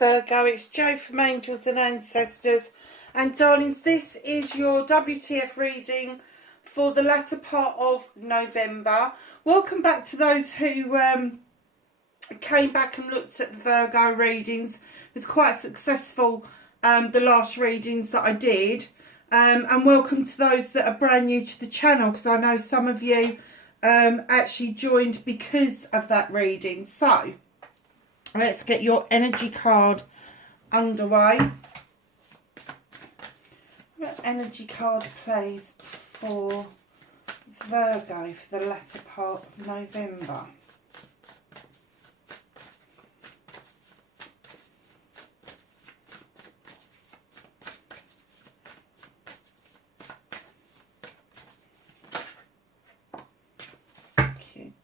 Virgo, it's Jo from Angels and Ancestors, and darlings, this is your WTF reading for the latter part of November. Welcome back to those who came back and looked at the Virgo readings. It was quite successful, the last readings that I did, and welcome to those that are brand new to the channel, because I know some of you actually joined because of that reading. So let's get your energy card underway. What energy card plays for Virgo for the latter part of November?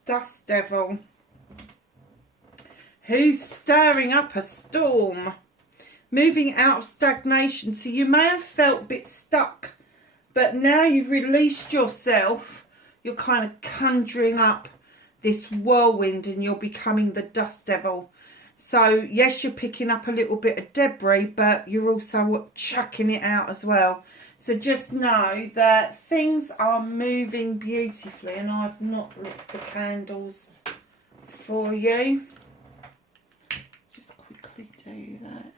Dust Devil. Who's stirring up a storm? Moving out of stagnation. So you may have felt a bit stuck, but now you've released yourself. You're kind of conjuring up this whirlwind and you're becoming the Dust Devil. So yes, you're picking up a little bit of debris, but you're also chucking it out as well. So just know that things are moving beautifully, and I've not looked for candles for you. Just quickly do that.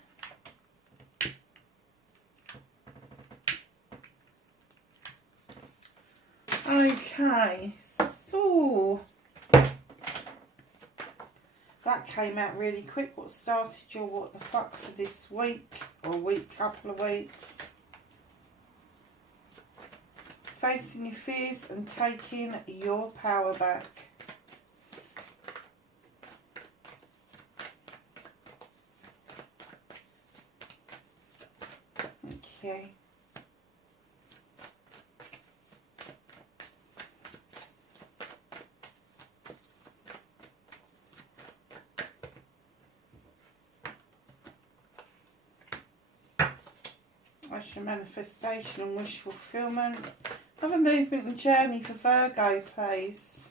Okay, so that came out really quick. What started your what the fuck for this week, or couple of weeks? Facing your fears and taking your power back. Okay. That's your manifestation and wish fulfillment. Have a movement and journey for Virgo, please.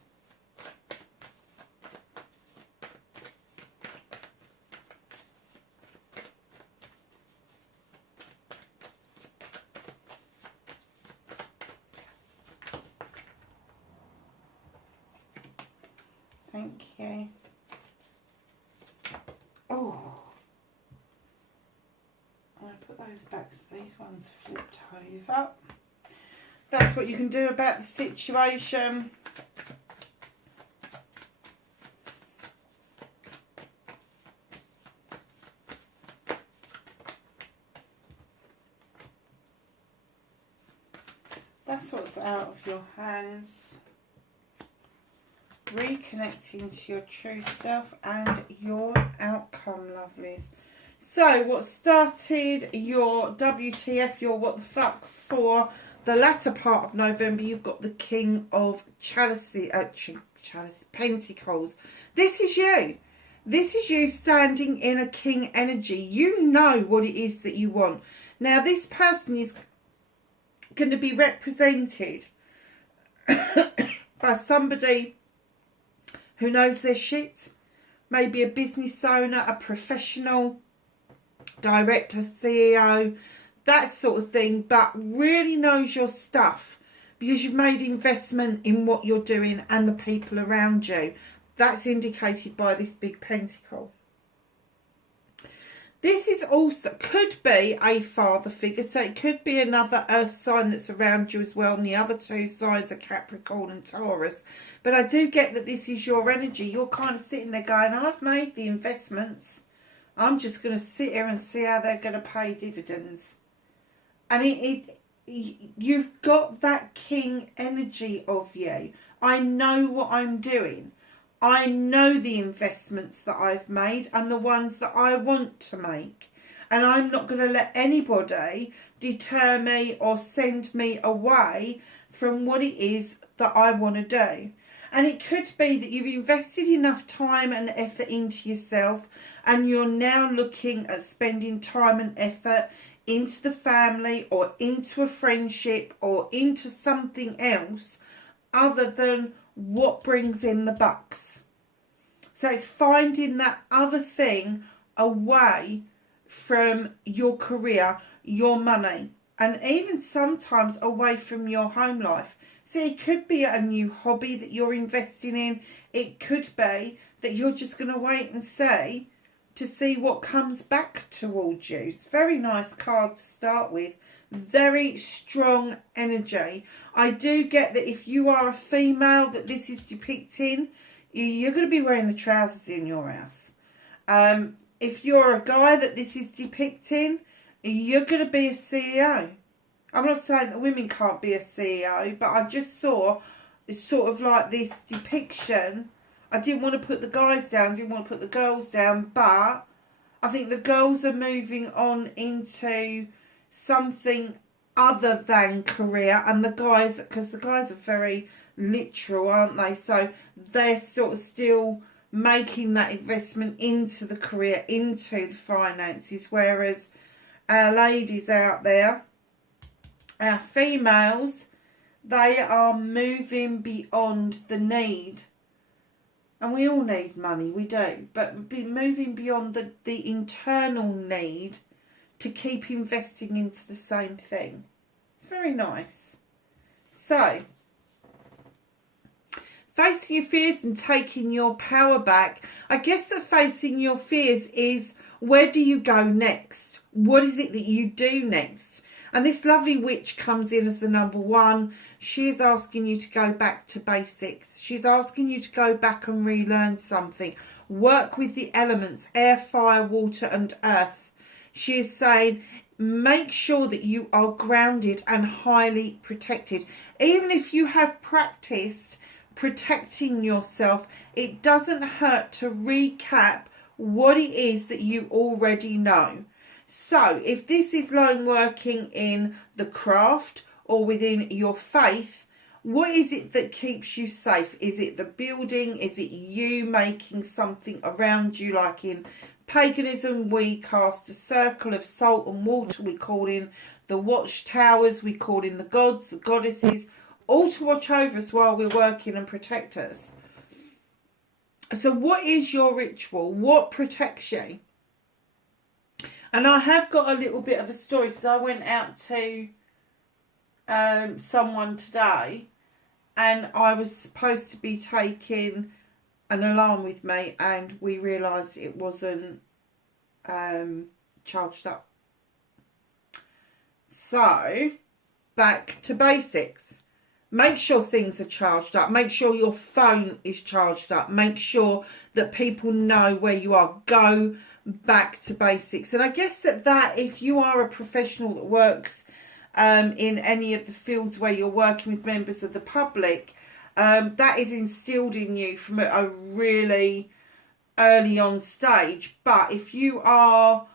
Thank you. Oh, I put those back so these ones flipped over. That's what you can do about the situation. That's what's out of your hands. Reconnecting to your true self and your outcome, lovelies. So what started your WTF, your what the fuck for the latter part of November, you've got the King of Pentacles. This is you. This is you standing in a king energy. You know what it is that you want. Now, this person is going to be represented by somebody who knows their shit. Maybe a business owner, a professional, director, CEO, that sort of thing, but really knows your stuff because you've made investment in what you're doing and the people around you. That's indicated by this big pentacle. This is also, could be a father figure, so it could be another earth sign that's around you as well, and the other two signs are Capricorn and Taurus. But I do get that this is your energy. You're kind of sitting there going, I've made the investments. I'm just going to sit here and see how they're going to pay dividends. And you've got that king energy of you. I know what I'm doing. I know the investments that I've made and the ones that I want to make. And I'm not going to let anybody deter me or send me away from what it is that I want to do. And it could be that you've invested enough time and effort into yourself, and you're now looking at spending time and effort into the family or into a friendship or into something else other than what brings in the bucks. So it's finding that other thing away from your career, your money, and even sometimes away from your home life. So it could be a new hobby that you're investing in. It could be that you're just going to wait and see to see what comes back towards you. It's a very nice card to start with. Very strong energy. I do get that if you are a female that this is depicting, you're going to be wearing the trousers in your house. If you're a guy that this is depicting, you're going to be a CEO. I'm not saying that women can't be a CEO, but I just saw it's sort of like this depiction. I didn't want to put the guys down, didn't want to put the girls down, but I think the girls are moving on into something other than career, and the guys, because the guys are very literal, aren't they? So they're sort of still making that investment into the career, into the finances, whereas our ladies out there, our females, they are moving beyond the need. And we all need money, we do, but moving beyond the internal need to keep investing into the same thing. It's very nice. So, facing your fears and taking your power back. I guess that facing your fears is, where do you go next? What is it that you do next? And this lovely witch comes in as the number 1. She is asking you to go back to basics. She's asking you to go back and relearn something. Work with the elements, air, fire, water and earth. She is saying, make sure that you are grounded and highly protected. Even if you have practiced protecting yourself, it doesn't hurt to recap what it is that you already know. So if this is lone working in the craft or within your faith, what is it that keeps you safe? Is it the building? Is it you making something around you? Like in paganism, we cast a circle of salt and water. We call in the watchtowers. We call in the gods, the goddesses, all to watch over us while we're working and protect us. So what is your ritual? What protects you? And I have got a little bit of a story, because I went out to someone today, and I was supposed to be taking an alarm with me, and we realised it wasn't charged up. So, back to basics. Make sure things are charged up. Make sure your phone is charged up. Make sure that people know where you are. Go back to basics. And I guess that if you are a professional that works in any of the fields where you're working with members of the public, that is instilled in you from a really early on stage. But if you are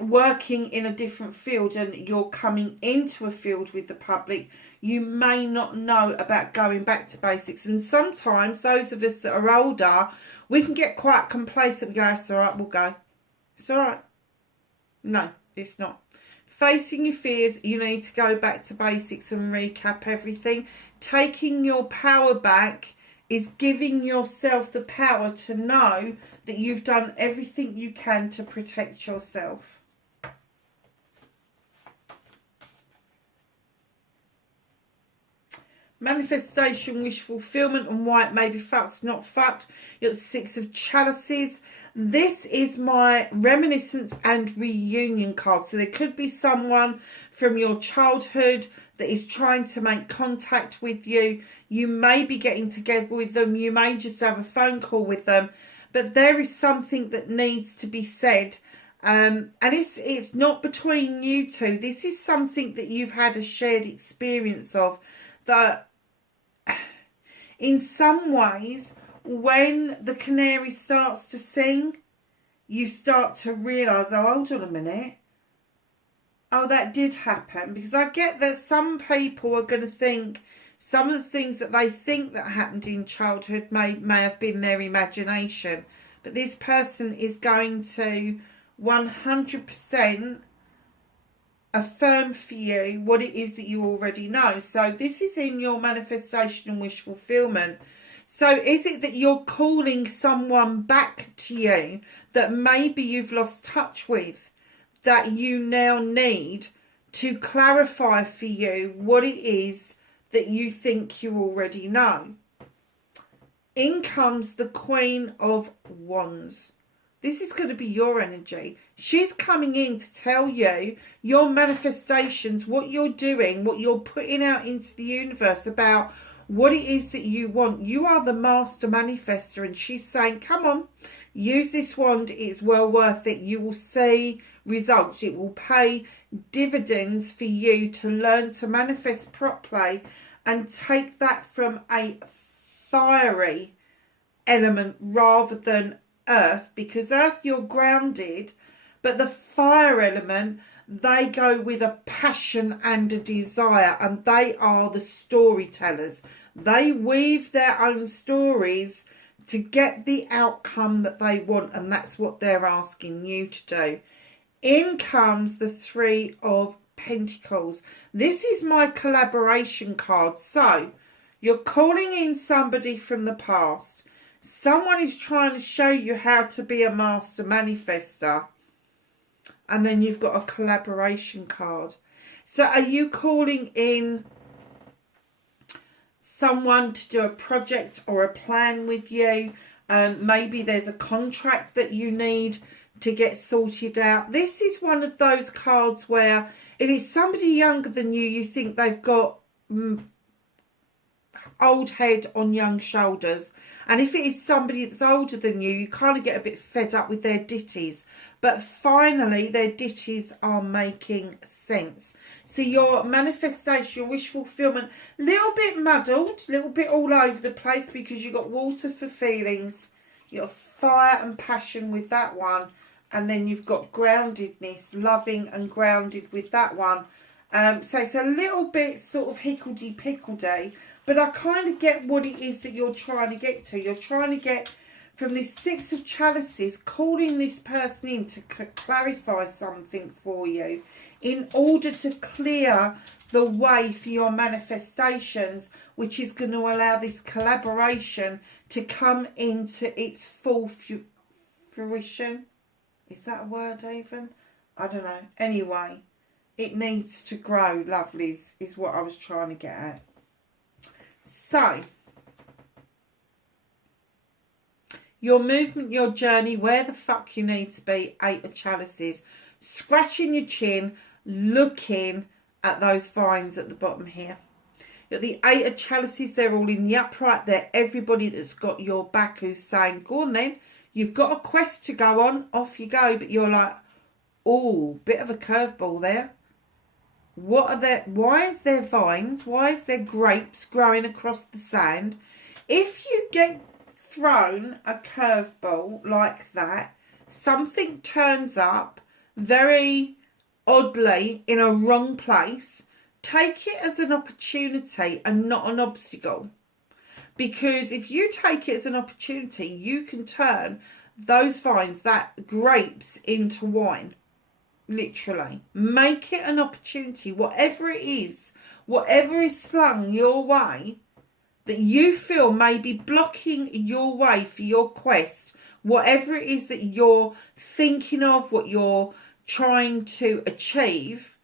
working in a different field and you're coming into a field with the public, you may not know about going back to basics. And sometimes those of us that are older, we can get quite complacent and go, it's all right, we'll go. It's all right. No, it's not. Facing your fears, you need to go back to basics and recap everything. Taking your power back is giving yourself the power to know that you've done everything you can to protect yourself. Manifestation, wish fulfillment, and why it may be fucked, not fucked. You've got 6 of chalices. This is my reminiscence and reunion card. So there could be someone from your childhood that is trying to make contact with you. You may be getting together with them. You may just have a phone call with them. But there is something that needs to be said. And it's not between you two. This is something that you've had a shared experience of, that in some ways, when the canary starts to sing, you start to realise, oh, hold on a minute. Oh, that did happen. Because I get that some people are going to think some of the things that they think that happened in childhood may have been their imagination. But this person is going to 100% affirm for you what it is that you already know. So this is in your manifestation and wish fulfillment. So is it that you're calling someone back to you that maybe you've lost touch with, that you now need to clarify for you what it is that you think you already know. In comes the Queen of Wands. This is going to be your energy. She's coming in to tell you your manifestations, what you're doing, what you're putting out into the universe about what it is that you want. You are the master manifester, and she's saying, come on, use this wand. It's well worth it. You will see results. It will pay dividends for you to learn to manifest properly and take that from a fiery element rather than earth, because earth, you're grounded, but the fire element, they go with a passion and a desire, and they are the storytellers. They weave their own stories to get the outcome that they want, and that's what they're asking you to do. In comes the Three of Pentacles. This is my collaboration card. So you're calling in somebody from the past. Someone is trying to show you how to be a master manifester. And then you've got a collaboration card. So are you calling in someone to do a project or a plan with you? Maybe there's a contract that you need to get sorted out. This is one of those cards where if it's somebody younger than you, you think they've got old head on young shoulders. And if it is somebody that's older than you, you kind of get a bit fed up with their ditties. But finally, their ditties are making sense. So your manifestation, your wish fulfillment, a little bit muddled, a little bit all over the place, because you've got water for feelings, you've got fire and passion with that one, and then you've got groundedness, loving and grounded with that one. So it's a little bit sort of hickledy-pickledy, but I kind of get what it is that you're trying to get to. You're trying to get from this Six of Chalices, calling this person in to clarify something for you in order to clear the way for your manifestations, which is going to allow this collaboration to come into its full fruition. Is that a word even? I don't know. Anyway, it needs to grow, lovelies, is what I was trying to get at. So, your movement, your journey, where the fuck you need to be, Eight of Chalices. Scratching your chin, looking at those vines at the bottom here. You've got the Eight of Chalices, they're all in the upright. They're everybody that's got your back who's saying, go on then, you've got a quest to go on, off you go. But you're like, oh, bit of a curveball there. What are there? Why is there vines? Why is there grapes growing across the sand? If you get thrown a curveball like that, something turns up very oddly in a wrong place, take it as an opportunity and not an obstacle. Because if you take it as an opportunity, you can turn those vines, that grapes, into wine. Literally. Make it an opportunity. Whatever it is, whatever is slung your way that you feel may be blocking your way for your quest, whatever it is that you're thinking of, what you're trying to achieve,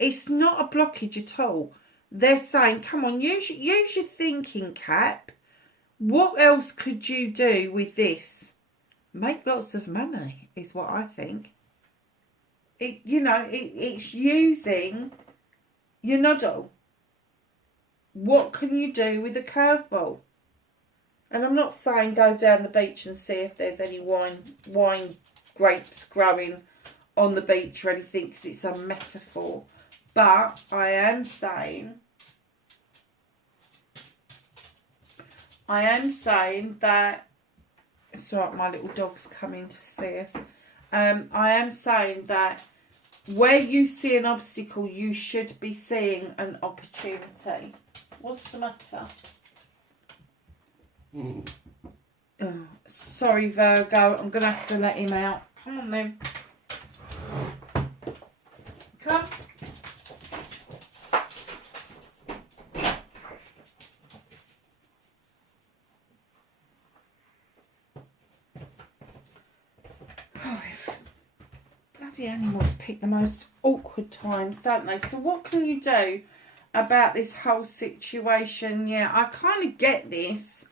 it's not a blockage at all. They're saying, come on, use your thinking cap. What else could you do with this? Make lots of money is what I think. It's using your noddle. What can you do with a curveball? And I'm not saying go down the beach and see if there's any wine grapes growing on the beach or anything, because it's a metaphor. But I am saying that it's all right, my little dog's coming to see us. I am saying that where you see an obstacle, you should be seeing an opportunity. What's the matter? Oh, sorry, Virgo. I'm going to have to let him out. Come on, then. Come. Bloody animals pick the most awkward times, don't they? So what can you do about this whole situation? Yeah, I kind of get this.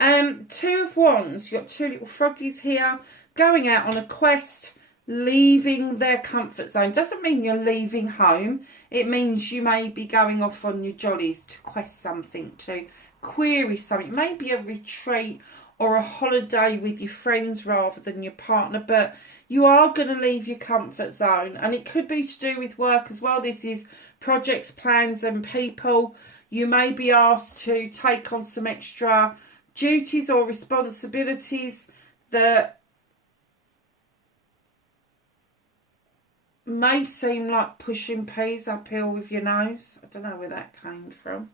Two of Wands, you've got two little froggies here, going out on a quest, leaving their comfort zone. Doesn't mean you're leaving home. It means you may be going off on your jollies to quest something, to query something. Maybe a retreat or a holiday with your friends rather than your partner. But you are going to leave your comfort zone. And it could be to do with work as well. This is projects, plans and people. You may be asked to take on some extra duties or responsibilities that may seem like pushing peas uphill with your nose. I don't know where that came from.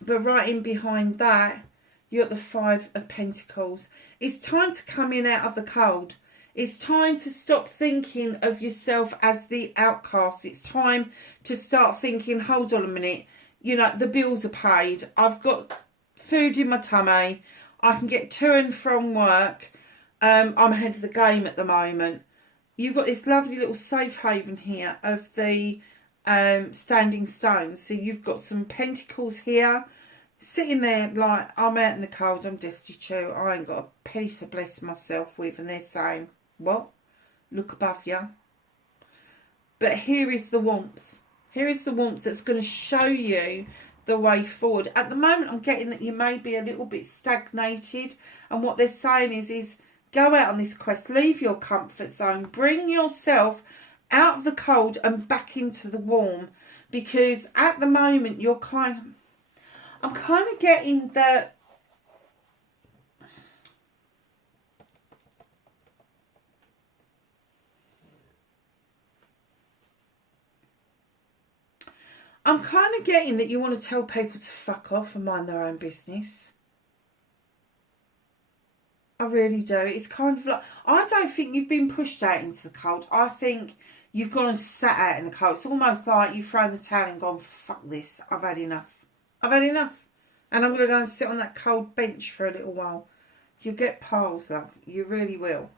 But right in behind that, you're at the Five of Pentacles. It's time to come in out of the cold. It's time to stop thinking of yourself as the outcast. It's time to start thinking, hold on a minute, you know, the bills are paid. I've got food in my tummy. I can get to and from work. I'm ahead of the game at the moment. You've got this lovely little safe haven here of the standing stones. So you've got some pentacles here, sitting there like, I'm out in the cold, I'm destitute, I ain't got a penny to bless myself with. And they're saying, what? Look above you. But here is the warmth. Here is the warmth that's going to show you the way forward. At the moment, I'm getting that you may be a little bit stagnated. And what they're saying is go out on this quest, leave your comfort zone, bring yourself out of the cold and back into the warm. Because at the moment, you're I'm kind of getting that you want to tell people to fuck off and mind their own business. I really do. It's kind of like, I don't think you've been pushed out into the cold. I think you've gone and sat out in the cold. It's almost like you've thrown the towel and gone, fuck this, I've had enough. I've had enough. And I'm going to go and sit on that cold bench for a little while. You'll get piles up. You really will.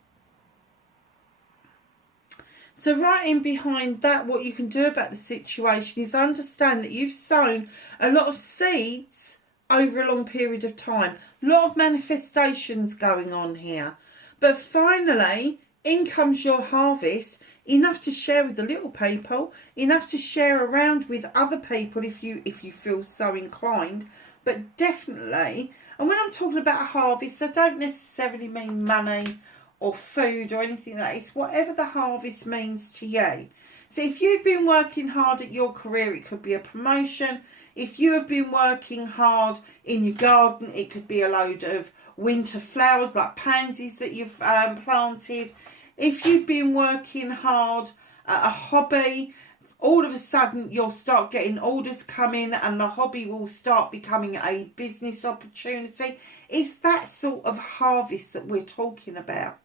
So right in behind that, what you can do about the situation is understand that you've sown a lot of seeds over a long period of time. A lot of manifestations going on here. But finally, in comes your harvest. Enough to share with the little people. Enough to share around with other people if you feel so inclined. But definitely, and when I'm talking about a harvest, I don't necessarily mean money or food or anything like that. It's whatever the harvest means to you. So if you've been working hard at your career, it could be a promotion. If you have been working hard in your garden, it could be a load of winter flowers like pansies that you've planted. If you've been working hard at a hobby, all of a sudden you'll start getting orders come in and the hobby will start becoming a business opportunity. It's that sort of harvest that we're talking about.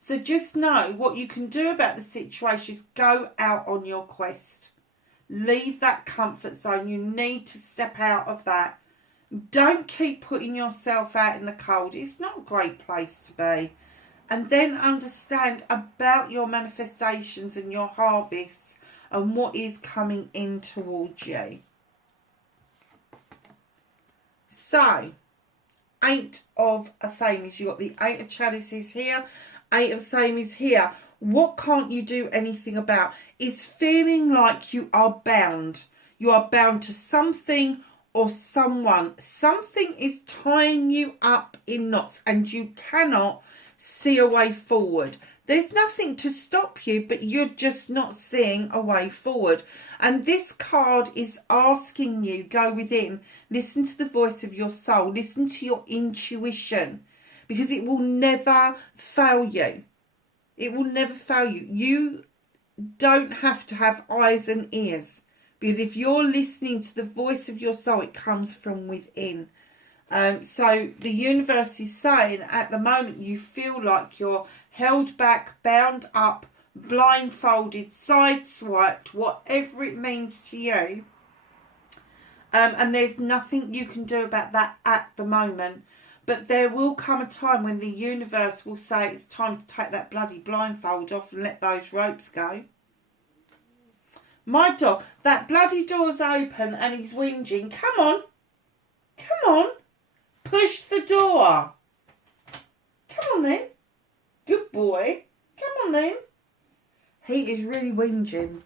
So just know what you can do about the situation is go out on your quest. Leave that comfort zone. You need to step out of that. Don't keep putting yourself out in the cold. It's not a great place to be. And then understand about your manifestations and your harvests and what is coming in towards you. So, 8 of Athames. You've got the 8 of Chalices here. 8 of Athames here. What can't you do anything about? Is feeling like you are bound. You are bound to something or someone. Something is tying you up in knots and you cannot see a way forward. There's nothing to stop you, but you're just not seeing a way forward. And this card is asking you, go within, listen to the voice of your soul, listen to your intuition, because it will never fail you. It will never fail you. You don't have to have eyes and ears, because if you're listening to the voice of your soul, it comes from within. So the universe is saying at the moment you feel like you're held back, bound up, blindfolded, sideswiped, whatever it means to you. And there's nothing you can do about that at the moment. But there will come a time when the universe will say it's time to take that bloody blindfold off and let those ropes go. My dog, that bloody door's open and he's whinging. Come on. Come on. Push the door. Come on then. Good boy. Come on then. He is really whinging.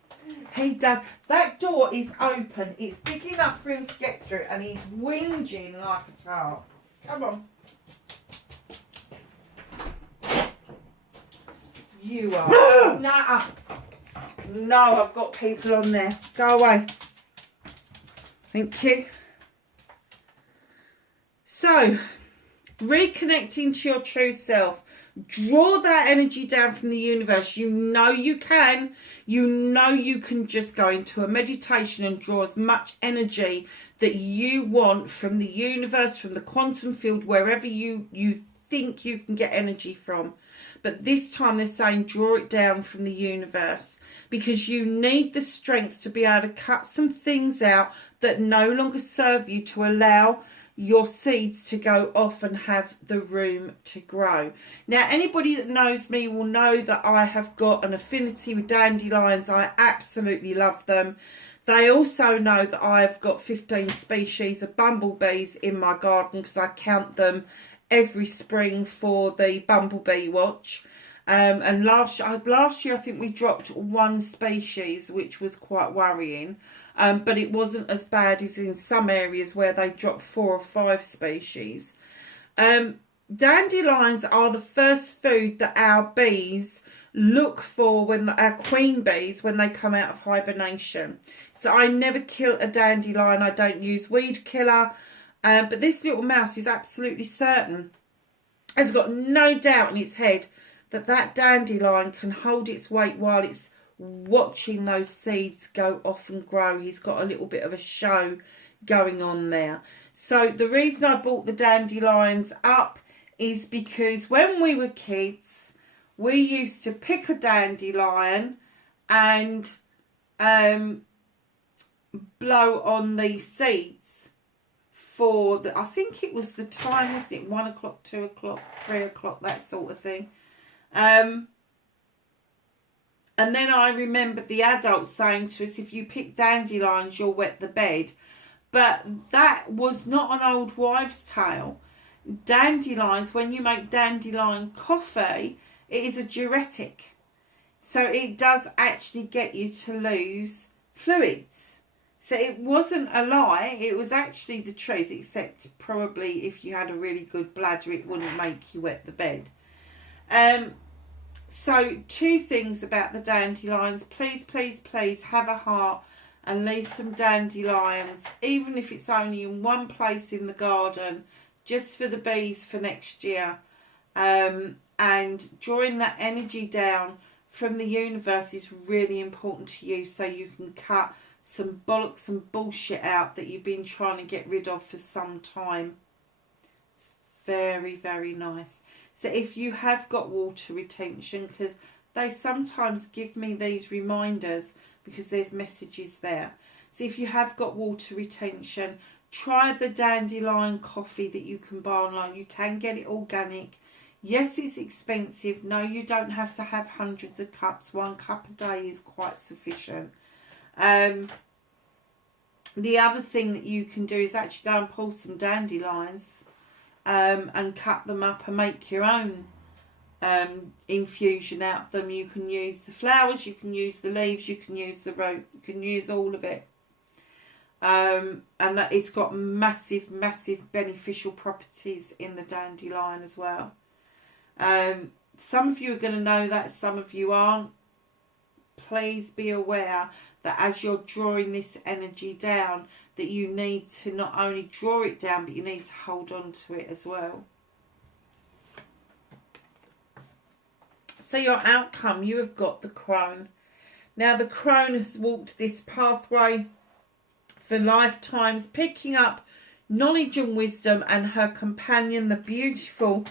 He does. That door is open. It's big enough for him to get through and he's whinging like a tart. Come on. You are. Nah. No, I've got people on there. Go away. Thank you. So, reconnecting to your true self. Draw that energy down from the universe. You know you can. You know you can just go into a meditation and draw as much energy that you want from the universe, from the quantum field, wherever you think you can get energy from. But this time they're saying draw it down from the universe, because you need the strength to be able to cut some things out that no longer serve you, to allow your seeds to go off and have the room to grow. Now, anybody that knows me will know that I have got an affinity with dandelions. I absolutely love them. They also know that I've got 15 species of bumblebees in my garden, because I count them every spring for the bumblebee watch. And last year I think we dropped one species, which was quite worrying. But it wasn't as bad as in some areas where they drop 4 or 5 species. Dandelions are the first food that our bees look for, when our queen bees, when they come out of hibernation. So I never kill a dandelion. I don't use weed killer. But this little mouse is absolutely certain, has got no doubt in its head, that that dandelion can hold its weight while it's watching those seeds go off and grow. He's got a little bit of a show going on there. So the reason I brought the dandelions up is because when we were kids, we used to pick a dandelion and blow on the seeds for the, I think it was the time, was it 1 o'clock, 2 o'clock, 3 o'clock, that sort of thing. And then I remember the adults saying to us, if you pick dandelions, you'll wet the bed. But that was not an old wives' tale. Dandelions, when you make dandelion coffee, it is a diuretic. So it does actually get you to lose fluids. So it wasn't a lie, it was actually the truth, except probably if you had a really good bladder, it wouldn't make you wet the bed. So 2 things about the dandelions. Please, please, please have a heart and leave some dandelions, even if it's only in one place in the garden, just for the bees for next year. And drawing that energy down from the universe is really important to you, so you can cut some bollocks and bullshit out that you've been trying to get rid of for some time. It's very, very nice. So if you have got water retention, because they sometimes give me these reminders because there's messages there. So if you have got water retention, try the dandelion coffee that you can buy online. You can get it organic. Yes, it's expensive. No, you don't have to have hundreds of cups. 1 cup a day is quite sufficient. The other thing that you can do is actually go and pull some dandelions and cut them up and make your own infusion out of them. You can use the flowers, you can use the leaves, you can use the root, you can use all of it. And that it's got massive, massive beneficial properties in the dandelion as well. Some of you are going to know that, some of you aren't. Please be aware that as you're drawing this energy down, that you need to not only draw it down, but you need to hold on to it as well. So your outcome, you have got the crone. Now the crone has walked this pathway for lifetimes, picking up knowledge and wisdom, and her companion, the beautiful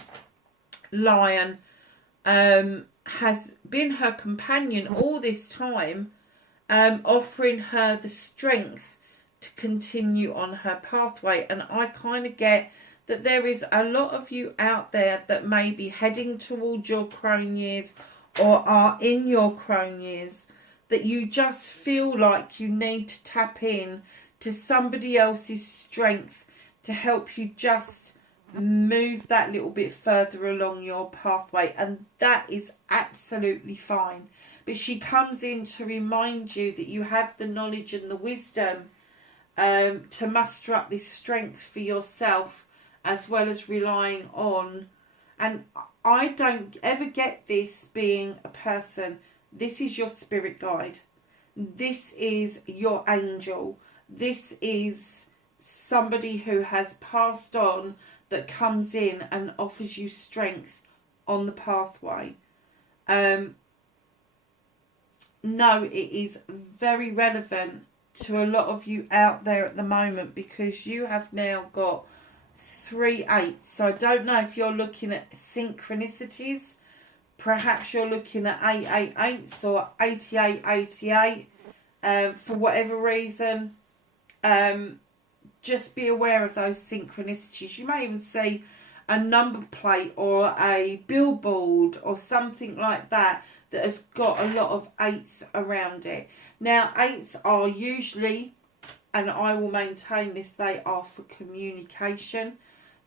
lion, has been her companion all this time, offering her the strength to continue on her pathway. And I kind of get that there is a lot of you out there that may be heading towards your crone years or are in your crone years, that you just feel like you need to tap in to somebody else's strength to help you just move that little bit further along your pathway. And that is absolutely fine. But she comes in to remind you that you have the knowledge and the wisdom to muster up this strength for yourself, as well as relying on, and I don't ever get this being a person. This is your spirit guide. This is your angel. This is somebody who has passed on that comes in and offers you strength on the pathway. No, it is very relevant to a lot of you out there at the moment, because you have now got 3 8s. So I don't know if you're looking at synchronicities. Perhaps you're looking at 888s or 8888 for whatever reason. Just be aware of those synchronicities. You may even see a number plate or a billboard or something like that that has got a lot of 8s around it. Now, 8s are usually, and I will maintain this, they are for communication.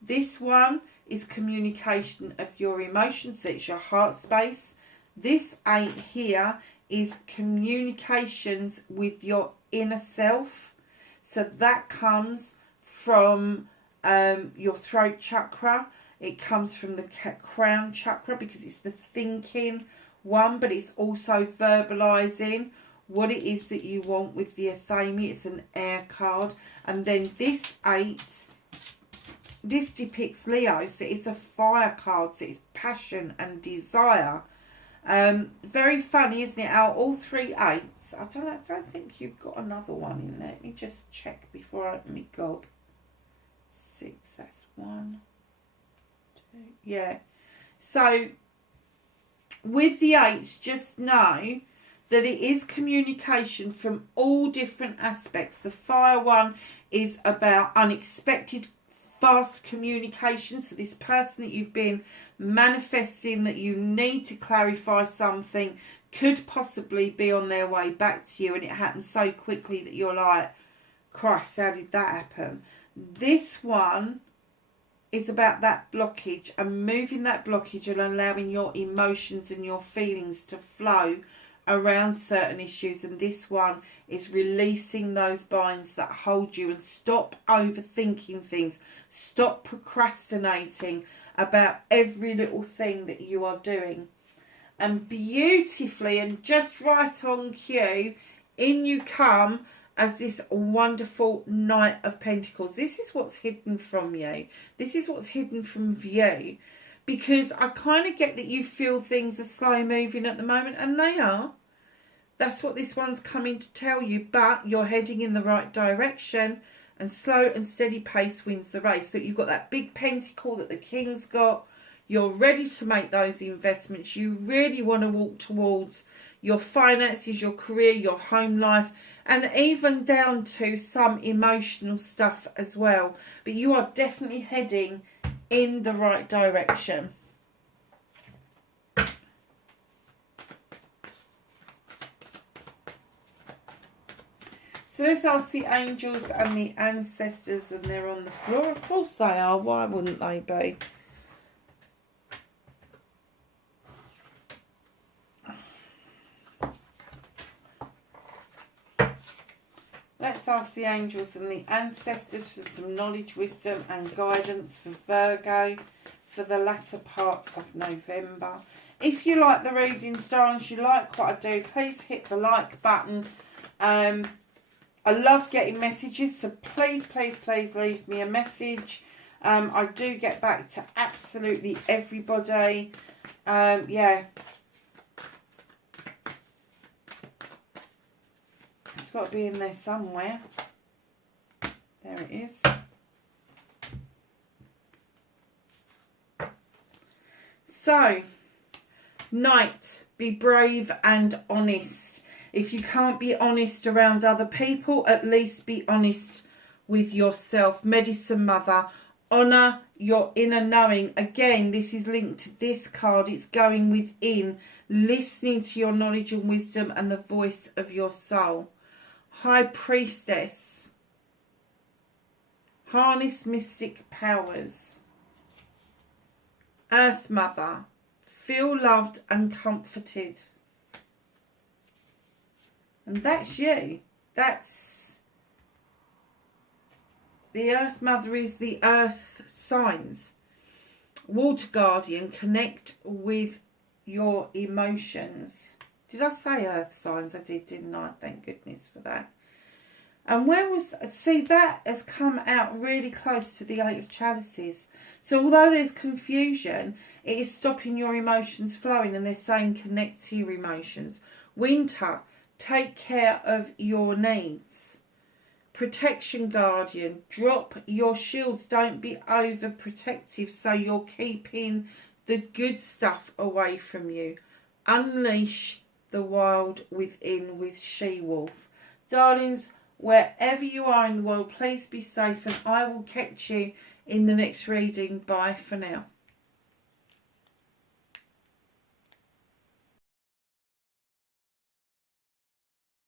This one is communication of your emotions, so it's your heart space. This 8 here is communications with your inner self. So that comes from your throat chakra. It comes from the crown chakra, because it's the thinking one, but it's also verbalizing what it is that you want with the Athame. It's an air card. And then this 8, this depicts Leo, so it's a fire card, so it's passion and desire. Very funny, isn't it? Out all 3 8s. I don't think you've got another one in there. Let me just check before I open my gob. 6, that's 1, 2, yeah. So with the 8s, just know that it is communication from all different aspects. The fire one is about unexpected, fast communication. So this person that you've been manifesting that you need to clarify something could possibly be on their way back to you, and it happens so quickly that you're like, Christ, how did that happen? This one is about that blockage and moving that blockage and allowing your emotions and your feelings to flow around certain issues. And this one is releasing those binds that hold you, and stop overthinking things. Stop procrastinating about every little thing that you are doing. And beautifully and just right on cue, in you come as this wonderful Knight of Pentacles. This is what's hidden from you. This is what's hidden from view. Because I kind of get that you feel things are slow moving at the moment, and they are. That's what this one's coming to tell you, but you're heading in the right direction, and slow and steady pace wins the race. So you've got that big pentacle that the King's got. You're ready to make those investments. You really want to walk towards your finances, your career, your home life, and even down to some emotional stuff as well. But you are definitely heading in the right direction. So let's ask the angels and the ancestors, and they're on the floor. Of course they are. Why wouldn't they be? Let's ask the angels and the ancestors for some knowledge, wisdom and guidance for Virgo for the latter part of November. If you like the readings, darlings, you like what I do, please hit the like button. I love getting messages, so please, please, please leave me a message. I do get back to absolutely everybody. Yeah. It's got to be in there somewhere. There it is. So, Knight, be brave and honest. If you can't be honest around other people, at least be honest with yourself. Medicine Mother, Honour your inner knowing. Again, this is linked to this card. It's going within, listening to your knowledge and wisdom and the voice of your soul. High Priestess. Harness mystic powers. Earth Mother. Feel loved and comforted. And that's you. That's the Earth Mother, is the earth signs. Water Guardian, connect with your emotions. Did I say earth signs? I did, didn't I? Thank goodness for that. And where was, see, that has come out really close to the Eight of Chalices. So although there's confusion, it is stopping your emotions flowing, and they're saying connect to your emotions. Winter, take care of your needs. Protection Guardian, drop your shields. Don't be overprotective so you're keeping the good stuff away from you. Unleash the wild within with She-Wolf. Darlings, wherever you are in the world, please be safe, and I will catch you in the next reading. Bye for now.